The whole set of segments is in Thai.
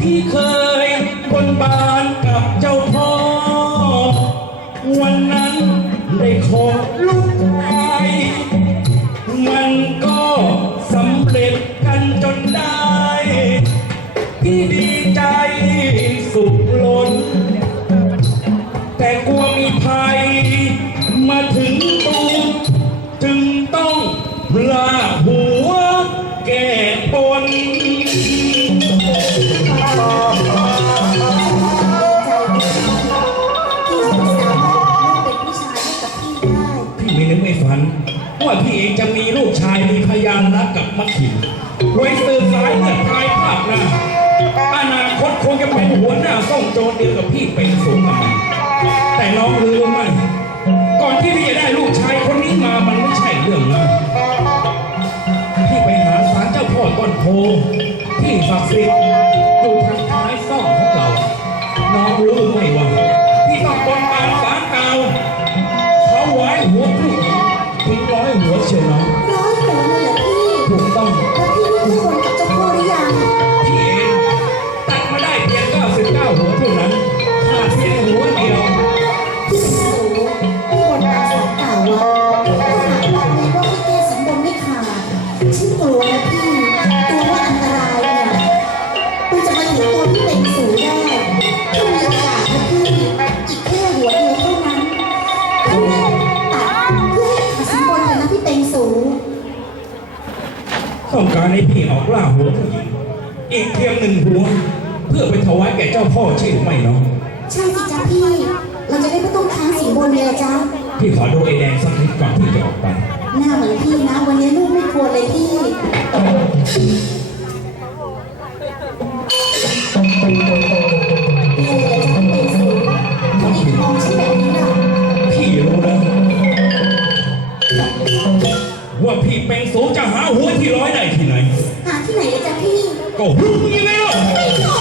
ที่เคยบนบานกับเจ้าพ่อ วันนั้นได้ขอลูการรักกับมัคคินไว้สื่อสายเลือดภายภาคหน้าอนาคตคงจะเป็นหัวหน้าส่องโจรเดียวกับพี่เป็นสูงกันแต่น้องรู้ไหมก่อนที่พี่จะได้ลูกชายคนนี้มามันไม่ใช่เรื่องง่ายพี่ไปหาศาลเจ้าพ่อต้นโพที่ศักดิ์สิทธิ์ หัวเชียวน้องร้อยหัวเลยเหรอพี่ ถูกต้องแล้วพี่นี่คือคนกับเจ้าพ่อหรือยัง พี่เองตัดมาได้เพียง99หัวเท่านั้นขาดเพียงหัวเดียวพี่สูพี่บนอาสาเก่าอะถ้าหากว่าในว่าพี่แก้สินบนไม่ขาดฉันกลัวนะ ต้องการให้พี่ออกล่าหัวผู้หญิงอีกเพียงหนึ่งหัว เพื่อไปถวายแก่เจ้าพ่อใช่หรือไม่น้องใช่สิจ๊ะพี่ เราจะได้ไม่ต้องค้างสินบนเลยอะจ๊ะพี่ขอดูไอ้แดงสักนิดก่อนที่จะออกไป หน้าเหมือนพี่นะ วันนี้ลูกไม่ควรเลยพี่เฮ้ยจะเป็นสูงคนนี้มองฉันแบบนี้นะพี่รู้นะ ว่าพี่เป็นสูงจะหาหัวที่ร้อยได้ที่ไหน หาที่ไหนเลยจ๊ะพี่ก็รู้ยังไงล่ะไม่โง่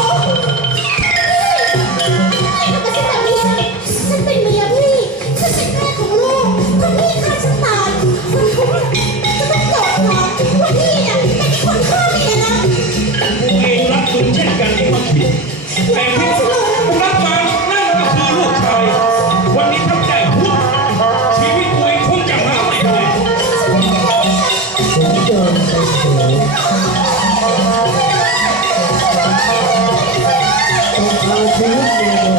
พี่ทำไมฉันแบบนี้ฉันเป็นเมียพี่ ฉันเป็นแม่ของลูกถ้าพี่ฆ่าฉันตายคนทุกจะต้องโกรธหรอว่าพี่เนี่ยเป็นคนฆ่าเมียนะกูเองรักมึงเช่นกันไอ้มักผิดแต่ที่ ต้อ